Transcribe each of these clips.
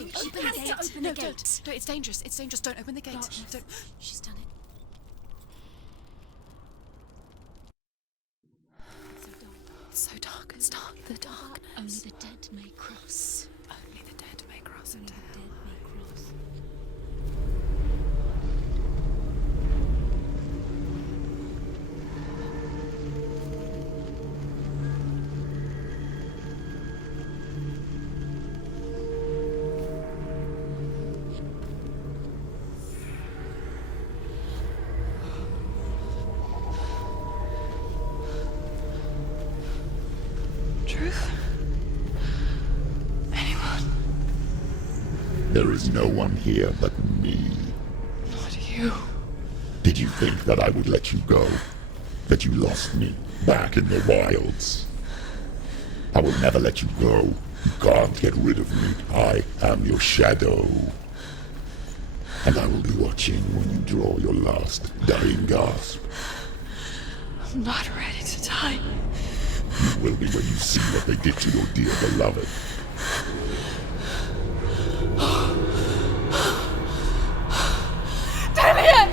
Don't She open the has gate. to open No, the gate. don't. It's dangerous. It's dangerous. Don't open the gate. Don't. She's done it. It's so dark. It's dark. The darkness. Only the dead may cross. Only the dead may cross into hell. Dead may cross. Truth? Anyone? There is no one here but me. Not you. Did you think that I would let you go? That you lost me back in the wilds? I will never let you go. You can't get rid of me. I am your shadow. And I will be watching when you draw your last dying gasp. I'm not ready to die. You will be when you see what they did to your dear beloved. Damien!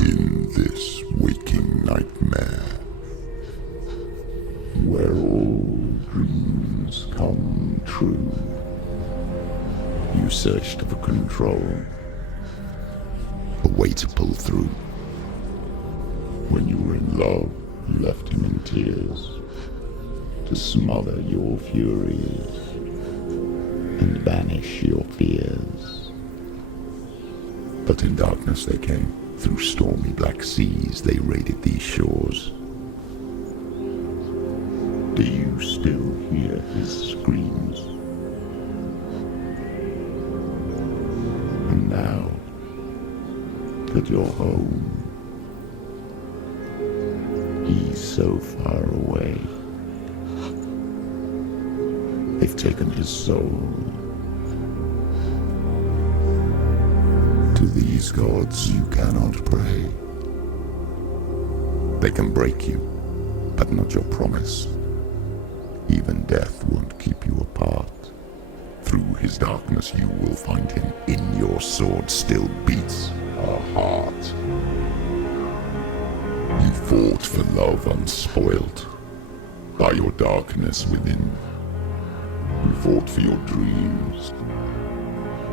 In this waking nightmare, where all dreams come true, you searched for control, a way to pull through. When you were in love, you left him in tears, to smother your furies and banish your fears. But in darkness they came, through stormy black seas they raided these shores. Do you still hear his screams? And now that you're home, he's so far away. They've taken his soul. To these gods you cannot pray. They can break you, but not your promise. Even death won't keep you apart. Through his darkness you will find him. In your sword still beats a heart. You fought for love unspoilt by your darkness within. You fought for your dreams.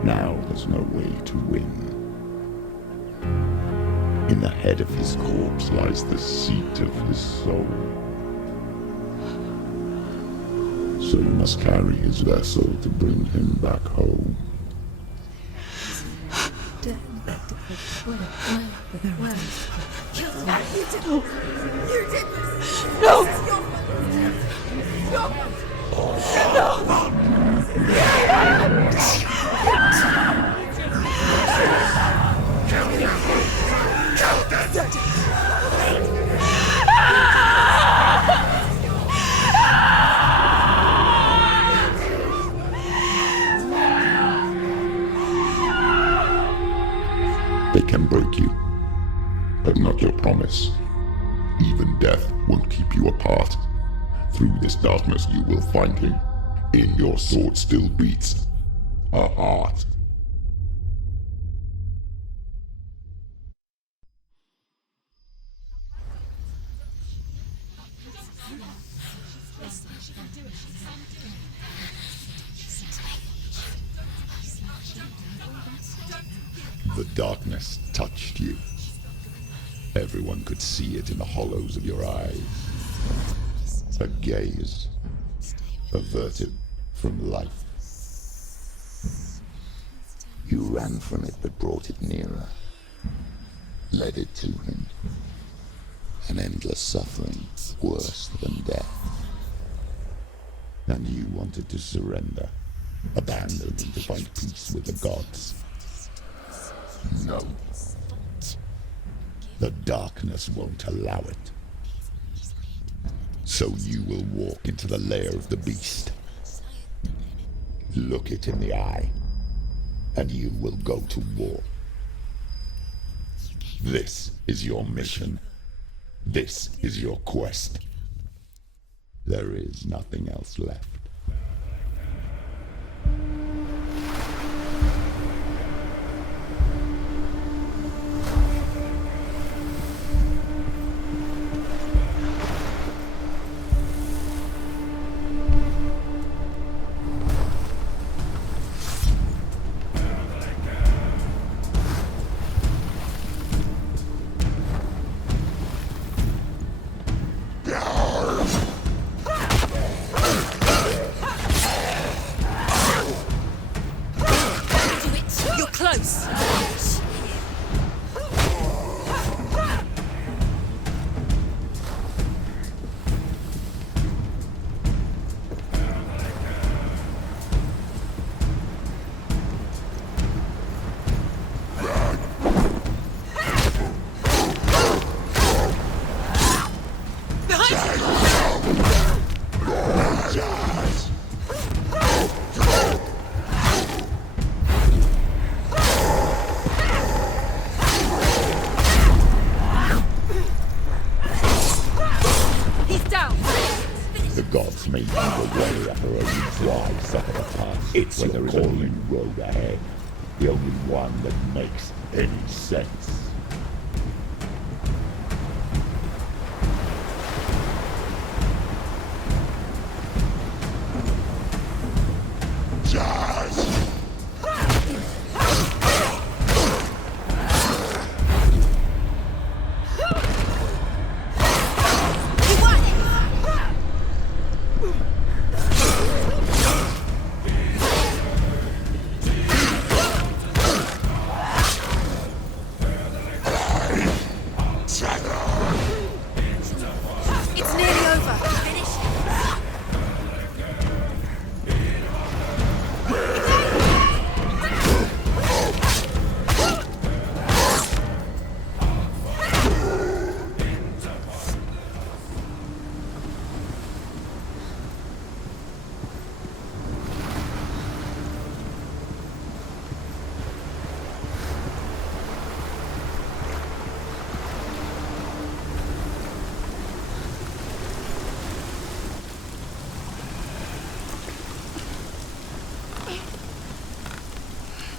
Now there's no way to win. In the head of his corpse lies the seat of his soul. So you must carry his vessel to bring him back home. They can break you, but not your promise. Even death won't keep you apart. Through this darkness you will find him. In your sword still beats a heart. The darkness touched you. Everyone could see it in the hollows of your eyes. A gaze averted from life. You ran from it but brought it nearer. Led it to him. An endless suffering worse than death. And you wanted to surrender. Abandon to find peace with the gods. No. The darkness won't allow it. So you will walk into the lair of the beast. Look it in the eye, and you will go to war. This is your mission. This is your quest. There is nothing else left. It's when there is only road ahead, the only one that makes any sense.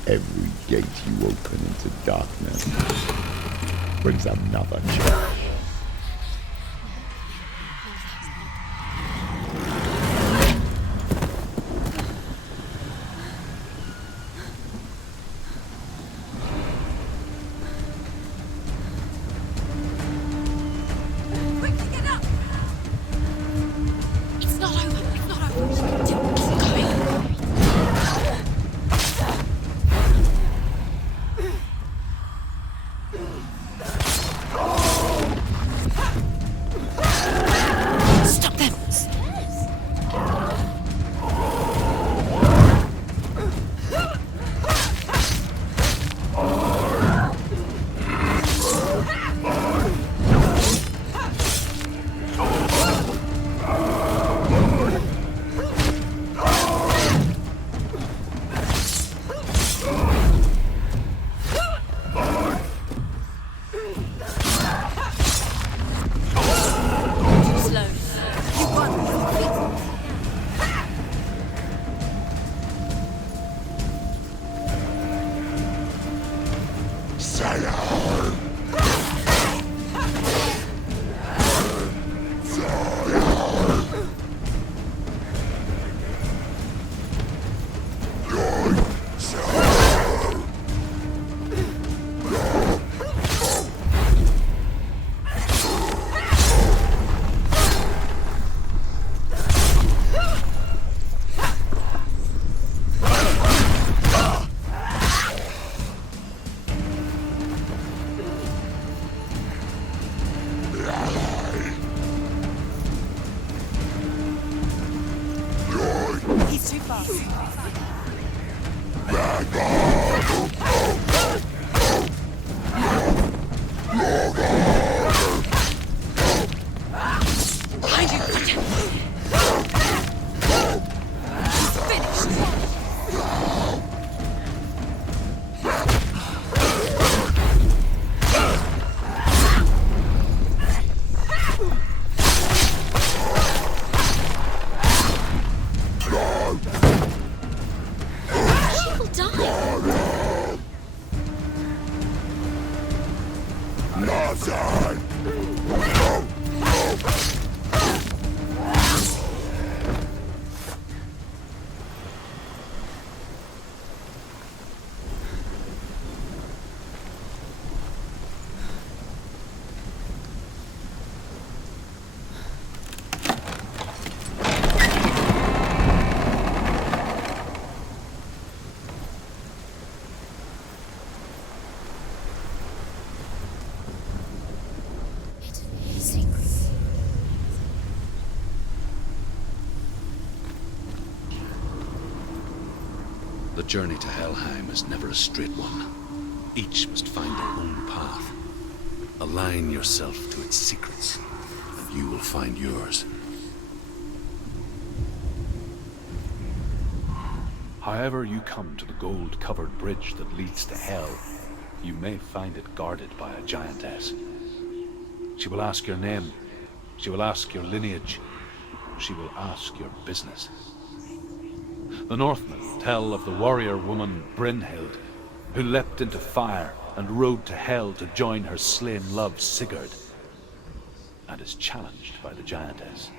Every gate you open into darkness brings another change. die. Nothing! The journey to Helheim is never a straight one. Each must find their own path. Align yourself to its secrets, and you will find yours. However you come to the gold-covered bridge that leads to Hell, you may find it guarded by a giantess. She will ask your name, she will ask your lineage, she will ask your business. The Northmen tell of the warrior woman Brynhild, who leapt into fire and rode to Hell to join her slain love Sigurd, and is challenged by the giantess.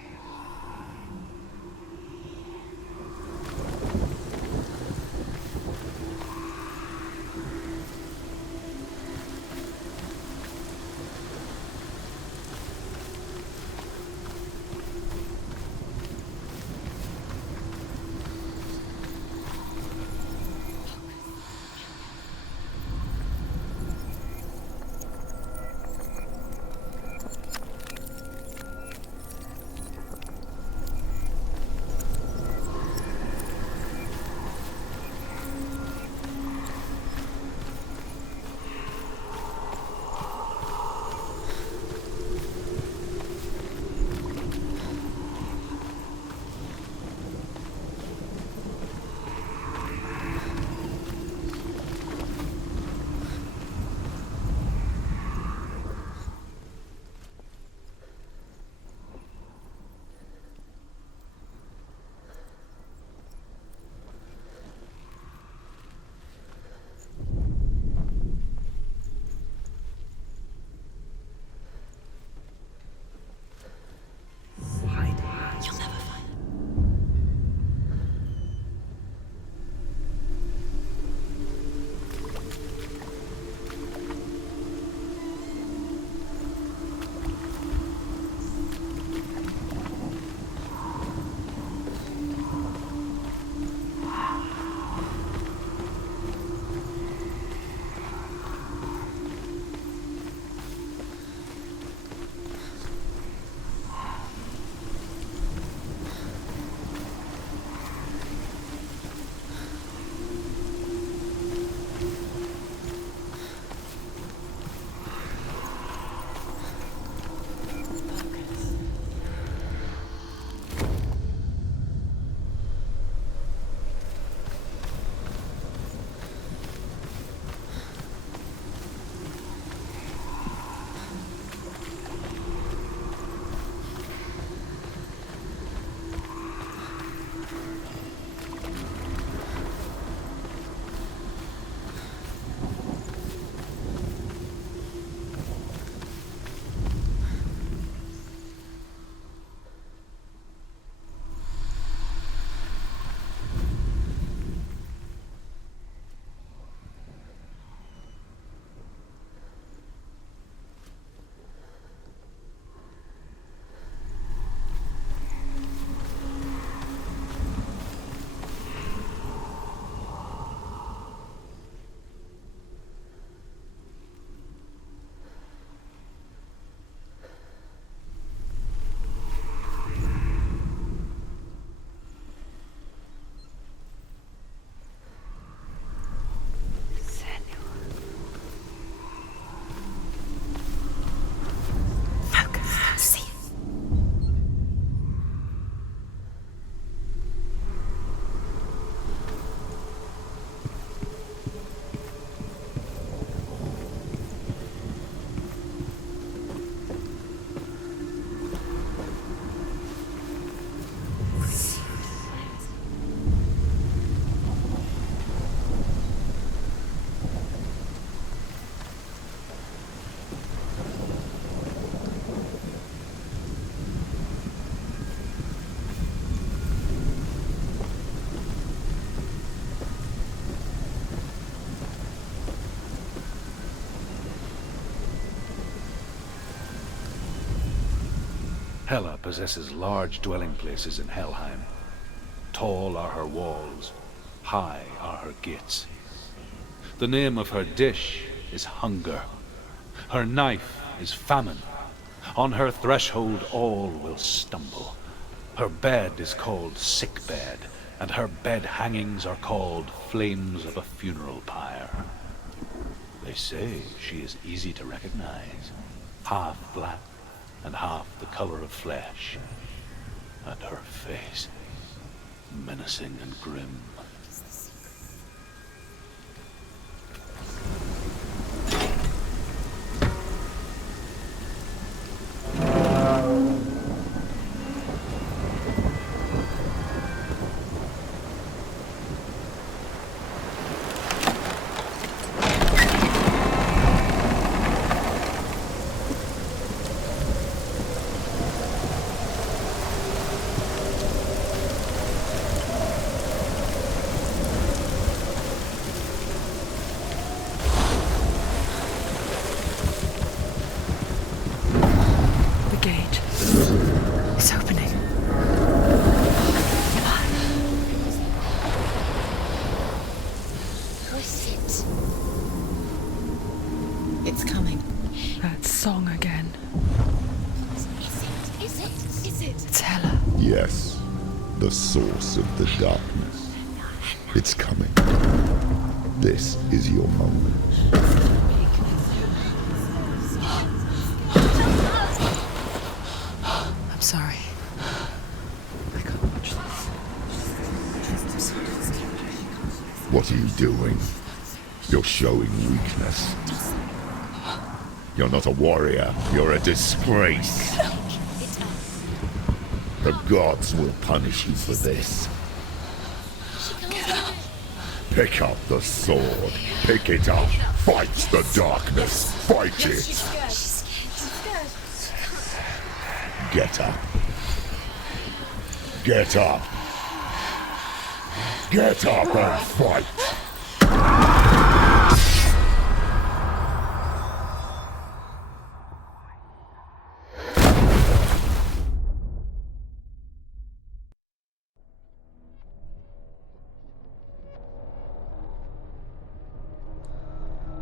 Hela possesses large dwelling places in Helheim. Tall are her walls, high are her gates. The name of her dish is hunger. Her knife is famine. On her threshold all will stumble. Her bed is called sick bed, and her bed hangings are called flames of a funeral pyre. They say she is easy to recognize, half black and half the color of flesh, and her face menacing and grim. Yes, the source of the darkness. It's coming. This is your moment. I'm sorry. I can't watch this. What are you doing? You're showing weakness. You're not a warrior. You're a disgrace. The gods will punish you for this. Pick up the sword. Pick it up. Fight the darkness. Fight it. Get up. Get up. Get up and fight.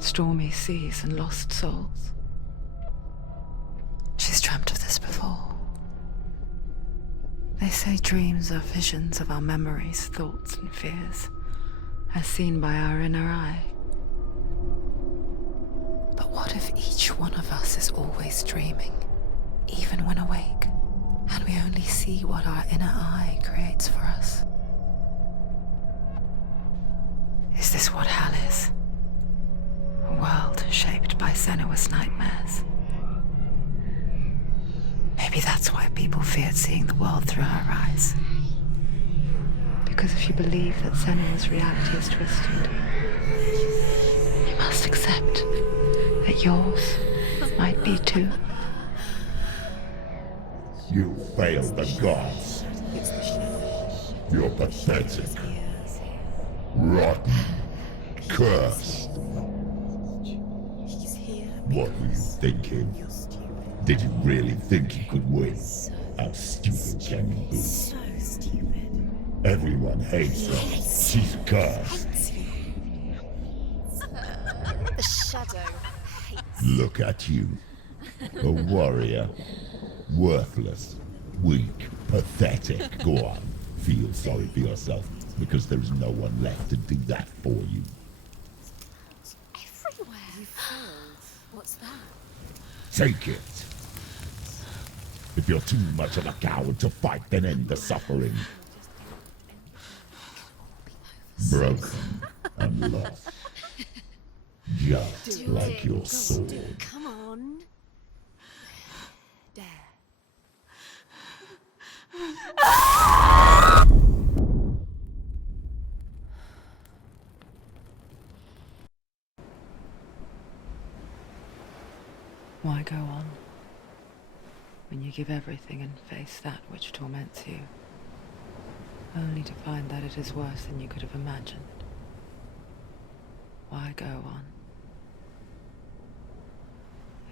Stormy seas and lost souls. She's dreamt of this before. They say dreams are visions of our memories, thoughts and fears, as seen by our inner eye. But what if each one of us is always dreaming, even when awake, and we only see what our inner eye creates for us? Is this what hell is? A world shaped by SENUA'S nightmares. Maybe that's why people feared seeing the world through her eyes. Because if you believe that SENUA'S reality is twisted, you must accept that yours might be too. You failed the gods. You're pathetic. Rotten. Cursed. What were you thinking? Did you really think you could win? How stupid can you be? So stupid. Everyone hates her. She's cursed. The shadow hates. Look at you. A warrior. Worthless. Weak. Pathetic. Go on. Feel sorry for yourself, because there's no one left to do that for you. Everywhere. You failed. What's that? Take it. If you're too much of a coward to fight, then end the suffering. Broken and lost. Just like your sword. Come on. Dare. Why go on when you give everything and face that which torments you, only to find that it is worse than you could have imagined? Why go on?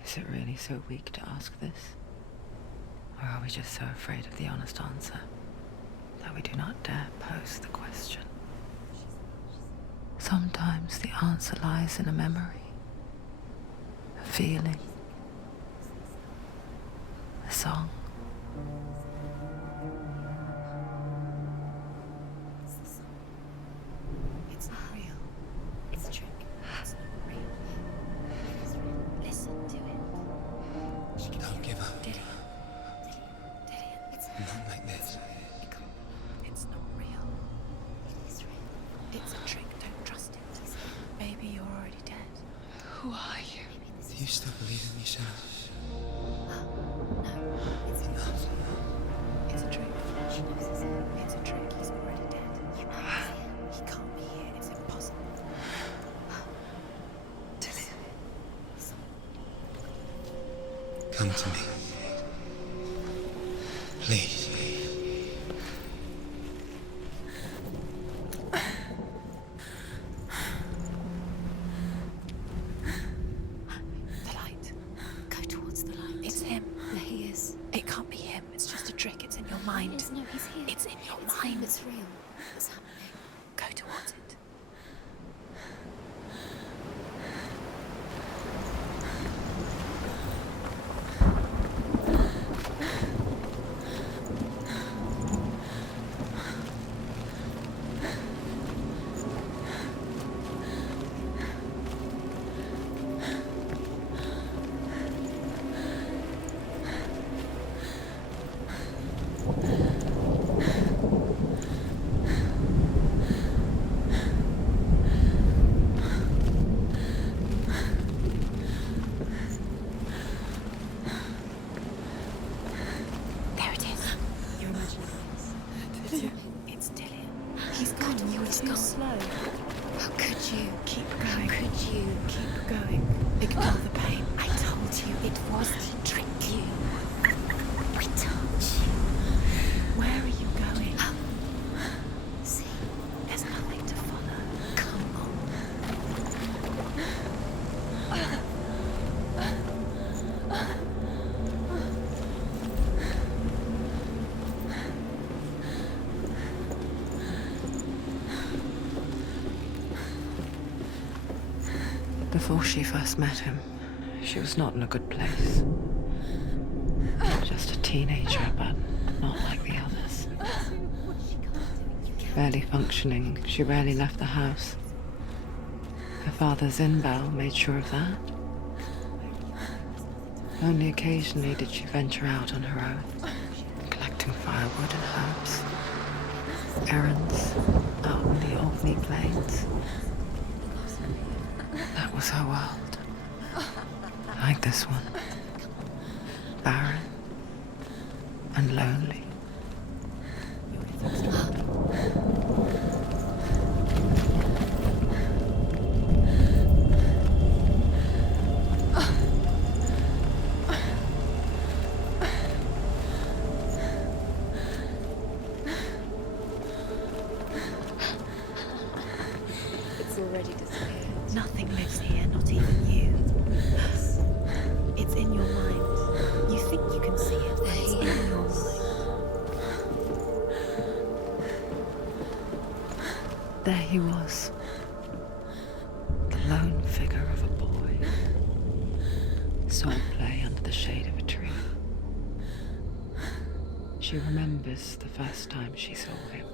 Is it really so weak to ask this? Or are we just so afraid of the honest answer that we do not dare pose the question? Sometimes the answer lies in a memory, a feeling, a song. It's not real. It's a trick. It's not real. It is real. Listen to it. Don't give up. Dillian. It's Not like this. It's not real. It is real. It's a trick. Don't trust it. Maybe you're already dead. Who are you? Do you still believe in me, Senua? No, it's enough. It's a trick. She knows it's him. It's a trick. He's already dead. You know he's here. He can't be here. It's impossible. Come to me. Please. The light. Go towards the light. It's him. There he is. It can't be him. It's just a trick. It's in your mind. No, he's here. It's in your mind. It's real. What's happening? Go towards it. There it is. You're imagining this. It's Dillian. He's gone. You were too slow. How could you? Keep going. How could you? Keep going. Ignore the pain. I told you it was to trick you. I told you. Where are you going? See, there's nothing to follow. Come on. Before she first met him, she was not in a good place. Just a teenager, but not like the others. Barely functioning, she rarely left the house. Her father's in-bell made sure of that. Only occasionally did she venture out on her own, collecting firewood and herbs. Errands out on the Orkney plains. That was her world. Like this one. Barren and lonely. It's already disappeared. Nothing lives here, not even you. It's in your mind. You think you can see it, but it's in your mind. There he was. The lone figure of a boy. Swordplay under the shade of a tree. She remembers the first time she saw him.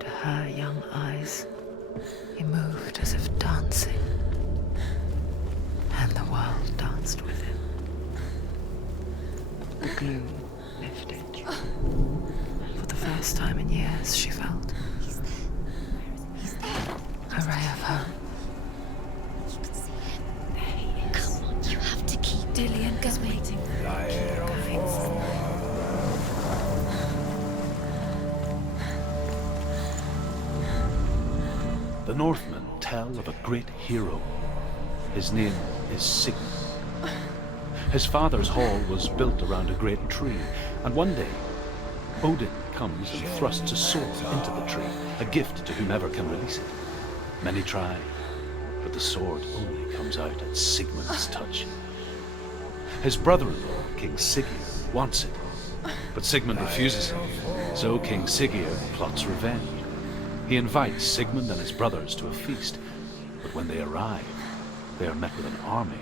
To her young eyes, he moved as if dancing, and the world danced with him. The gloom lifted, and for the first time in years she felt a ray of hope. You can see him. There he is. Come on, you have to keep Dillian going. Waiting. The Northmen tell of a great hero. His name is Sigmund. His father's hall was built around a great tree, and one day, Odin comes and thrusts a sword into the tree, a gift to whomever can release it. Many try, but the sword only comes out at Sigmund's touch. His brother-in-law, King Siggeir, wants it, but Sigmund refuses it, so King Siggeir plots revenge. He invites Sigmund and his brothers to a feast, but when they arrive, they are met with an army,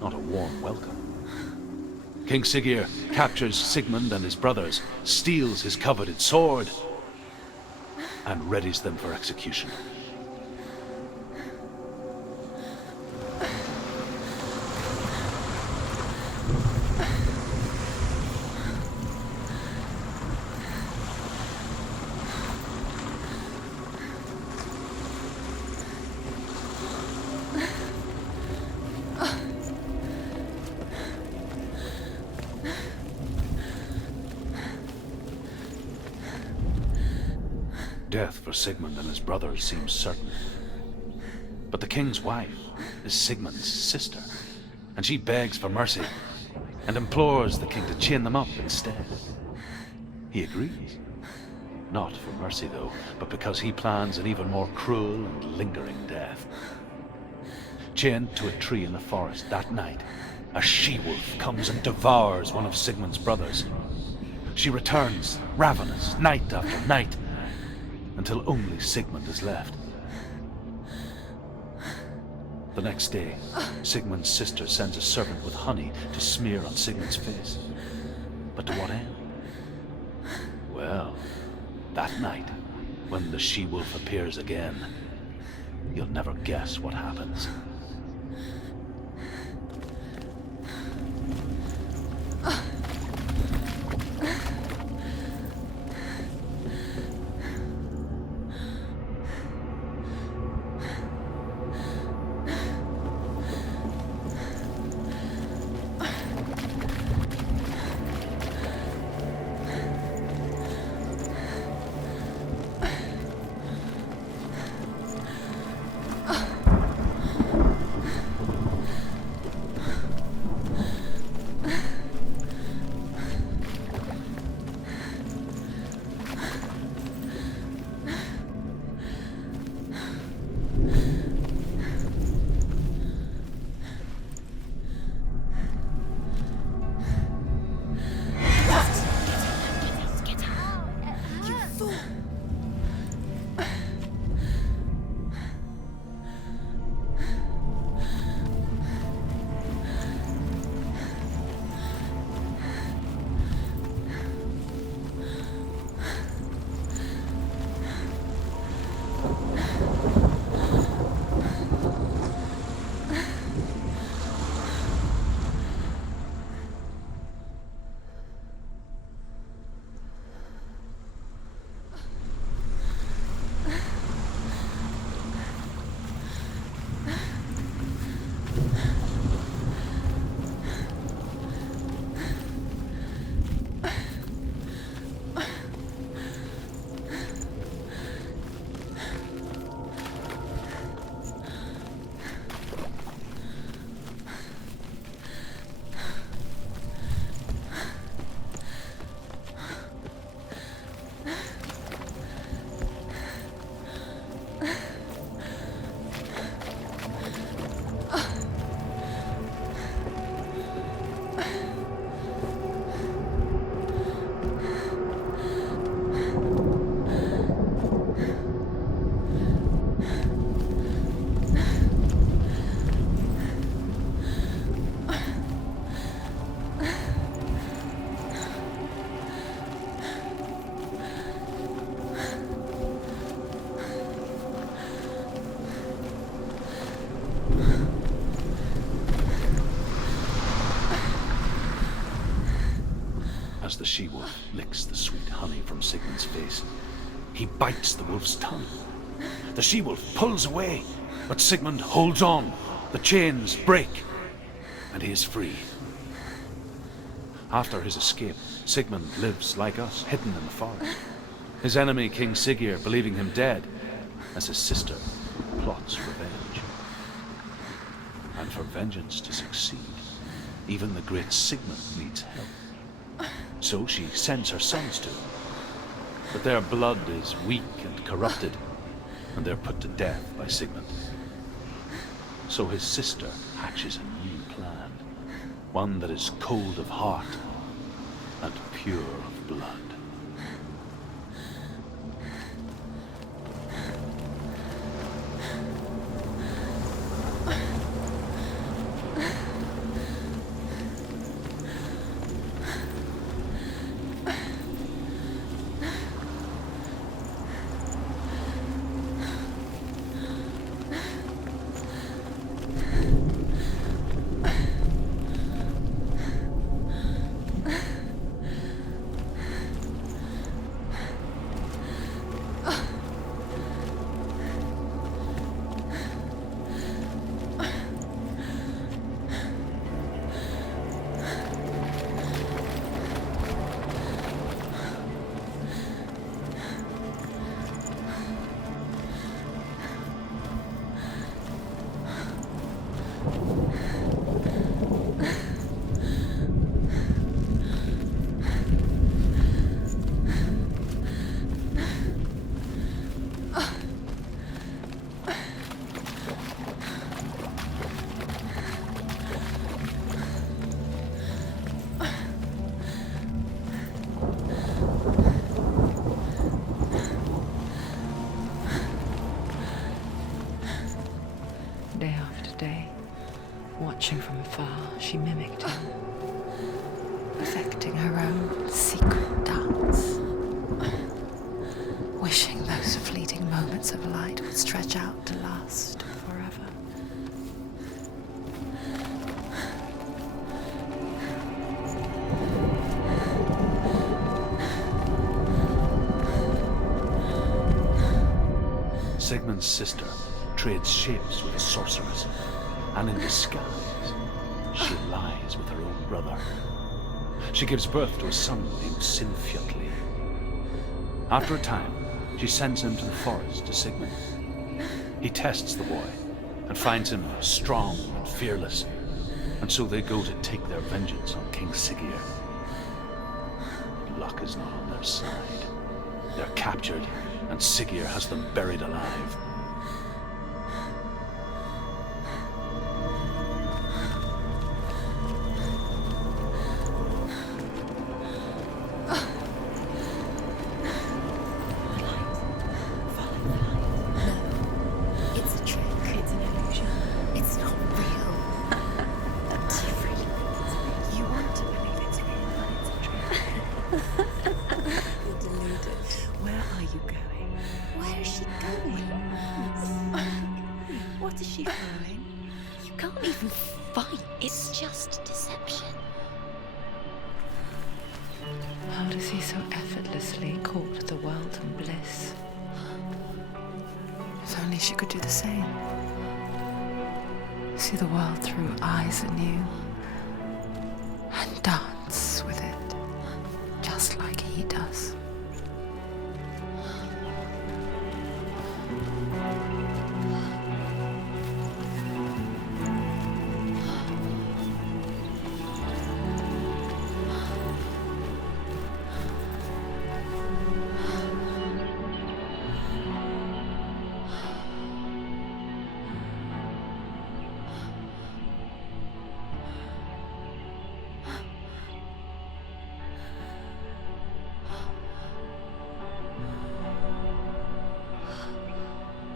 not a warm welcome. King Siggeir captures Sigmund and his brothers, steals his coveted sword, and readies them for execution. Death for Sigmund and his brothers seems certain. But the king's wife is Sigmund's sister, and she begs for mercy and implores the king to chain them up instead. He agrees. Not for mercy, though, but because he plans an even more cruel and lingering death. Chained to a tree in the forest that night, a she-wolf comes and devours one of Sigmund's brothers. She returns, ravenous, night after night, until only Sigmund is left. The next day, Sigmund's sister sends a servant with honey to smear on Sigmund's face. But to what end? Well, that night, when the she-wolf appears again, you'll never guess what happens. As the she-wolf licks the sweet honey from Sigmund's face, he bites the wolf's tongue. The she-wolf pulls away, but Sigmund holds on. The chains break, and he is free. After his escape, Sigmund lives like us, hidden in the forest. His enemy, King Siggeir, believing him dead, as his sister plots revenge. And for vengeance to succeed, even the great Sigmund needs help. So she sends her sons to him. But their blood is weak and corrupted, and they're put to death by Sigmund. So his sister hatches a new plan. one that is cold of heart and pure of blood. Day after day, watching from afar, she mimicked him, perfecting her own secret dance, wishing those fleeting moments of light would stretch out to last forever. Sigmund's sister trades shapes with a sorceress, and in disguise, she lies with her own brother. She gives birth to a son named Sinfjotli. After a time, she sends him to the forest to Sigmund. He tests the boy and finds him strong and fearless, and so they go to take their vengeance on King Siggeir. But luck is not on their side. They're captured, and Siggeir has them buried alive. It's a trick. It's an illusion. It's not real. That's free. You want to believe it's real, but it's a trick. You're deluded. Where are you going? Where is she going? What is she throwing? You can't even fight. It's just deception. How does he so effortlessly court the world and bliss? If only she could do the same. See the world through eyes anew and dance with it, just like he does.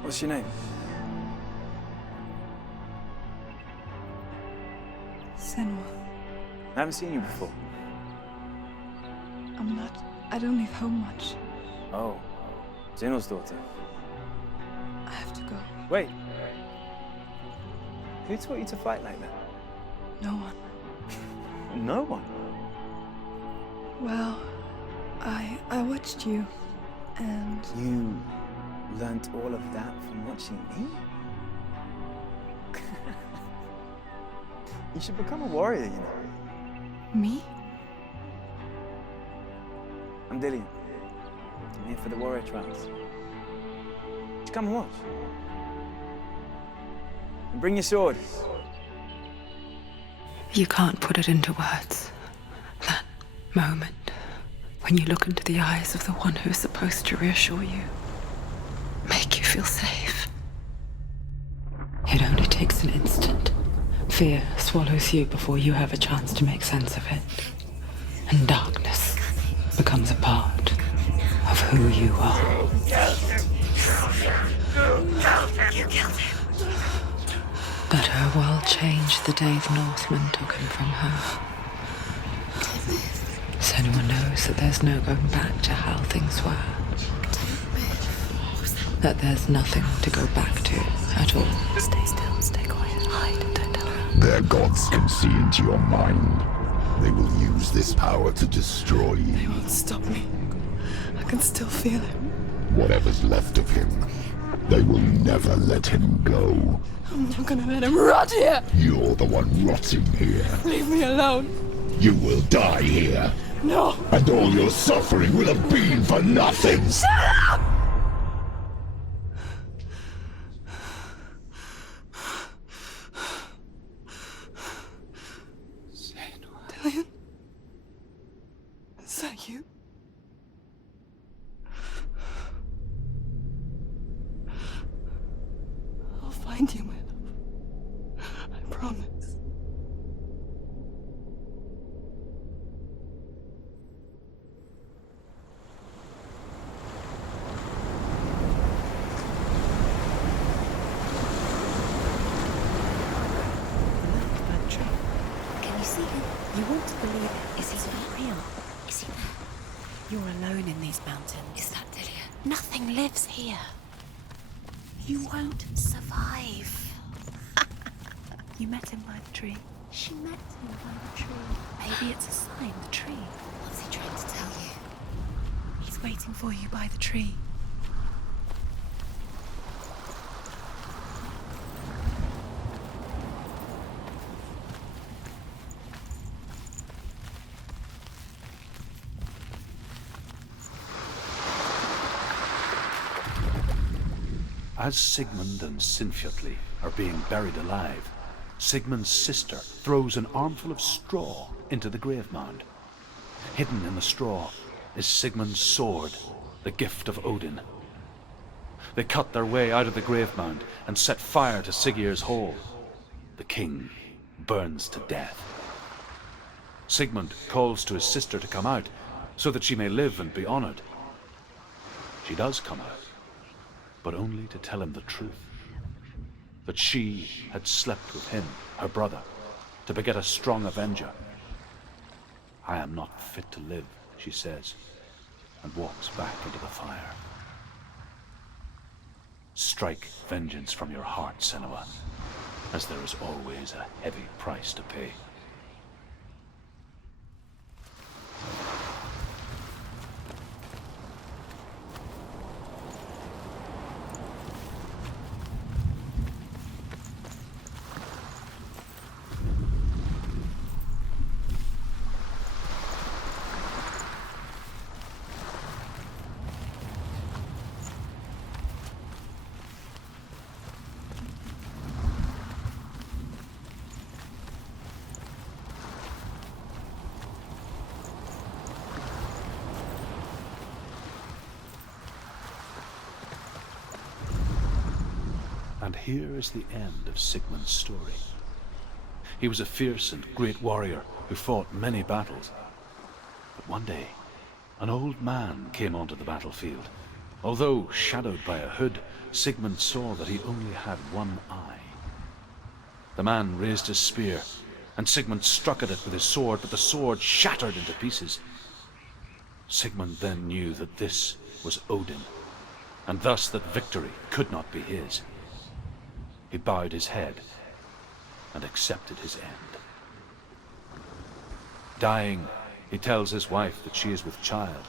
What's your name? Senua. I haven't seen you before. I don't leave home much. Oh, Zeno's daughter. I have to go. Wait. Who taught you to fight like that? No one. No one. Well, I watched you, and You learnt all of that from watching me? You should become a warrior, you know. me? I'm Dillian. I'm here for the warrior trials. Just come and watch. And bring your sword. You can't put it into words. That moment when you look into the eyes of the one who is supposed to reassure you, make you feel safe. It only takes an instant. Fear swallows you before you have a chance to make sense of it. And darkness becomes a part of who you are. You killed him. But her world changed the day the Northmen took him from her. Senua knows that there's no going back to how things were. That there's nothing to go back to at all. Stay still, stay quiet, hide, don't tell her. Their gods can see into your mind. They will use this power to destroy They you. won't stop me. I can still feel him. Whatever's left of him, they will never let him go. I'm not gonna let him rot here. You're the one rotting here. Leave me alone. You will die here. No. And all your suffering will have been for nothing. Shut up! Dillian? Is that you? I'll find you, my love. I promise. Can you see him? You want to believe it. Is he not real? Is he there? You're alone in these mountains. Is that Dillian? Nothing lives here. You won't survive. You met him by the tree. She met him by the tree. Maybe it's a sign, the tree. What's he trying to tell you? He's waiting for you by the tree. As Sigmund and Sinfjotli are being buried alive, Sigmund's sister throws an armful of straw into the grave mound. Hidden in the straw is Sigmund's sword, the gift of Odin. They cut their way out of the grave mound and set fire to Siggeir's hole. The king burns to death. Sigmund calls to his sister to come out so that she may live and be honored. She does come out, but only to tell him the truth. That she had slept with him, her brother, to beget a strong avenger. I am not fit to live, she says, and walks back into the fire. Strike vengeance from your heart, Senua, as there is always a heavy price to pay. And here is the end of Sigmund's story. He was a fierce and great warrior who fought many battles. But one day, an old man came onto the battlefield. Although shadowed by a hood, Sigmund saw that he only had one eye. The man raised his spear, and Sigmund struck at it with his sword, but the sword shattered into pieces. Sigmund then knew that this was Odin, and thus that victory could not be his. He bowed his head and accepted his end. Dying, he tells his wife that she is with child,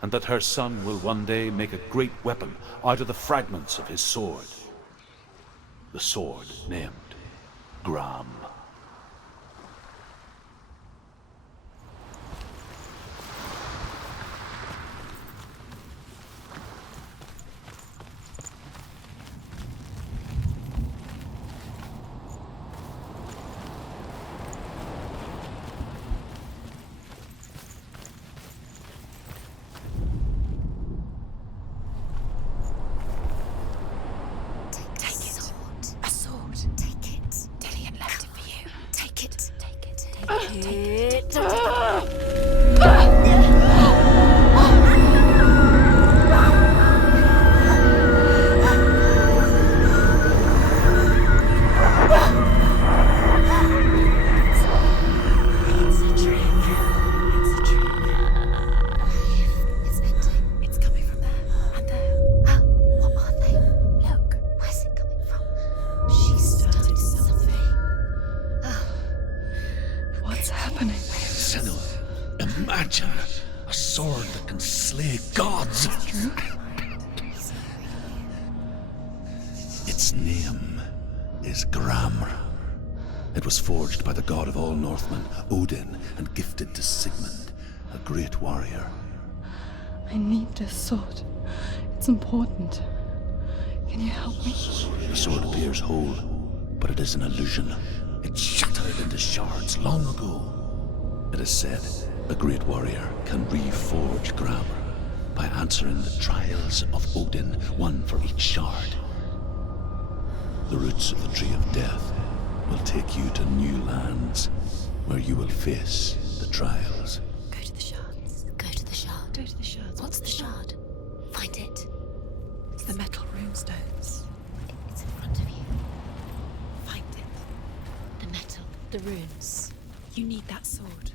and that her son will one day make a great weapon out of the fragments of his sword. The sword named Gram. A sword. Take it. Dillian left it for you. Take it. Imagine a sword that can slay gods. Its name is Gramr. It was forged by the god of all Northmen, Odin, and gifted to Sigmund, a great warrior. I need this sword. It's important. Can you help me? The sword appears whole, but it is an illusion. It shattered into shards long ago. It is said a great warrior can reforge Gramr by answering the trials of Odin, one for each shard. The roots of the Tree of Death will take you to new lands where you will face the trials. Go to the shards. Go to the shard. Go to the shards. What's the shard? Find it. It's the metal runestones. It's in front of you. Find it. The metal. The runes. You need that sword.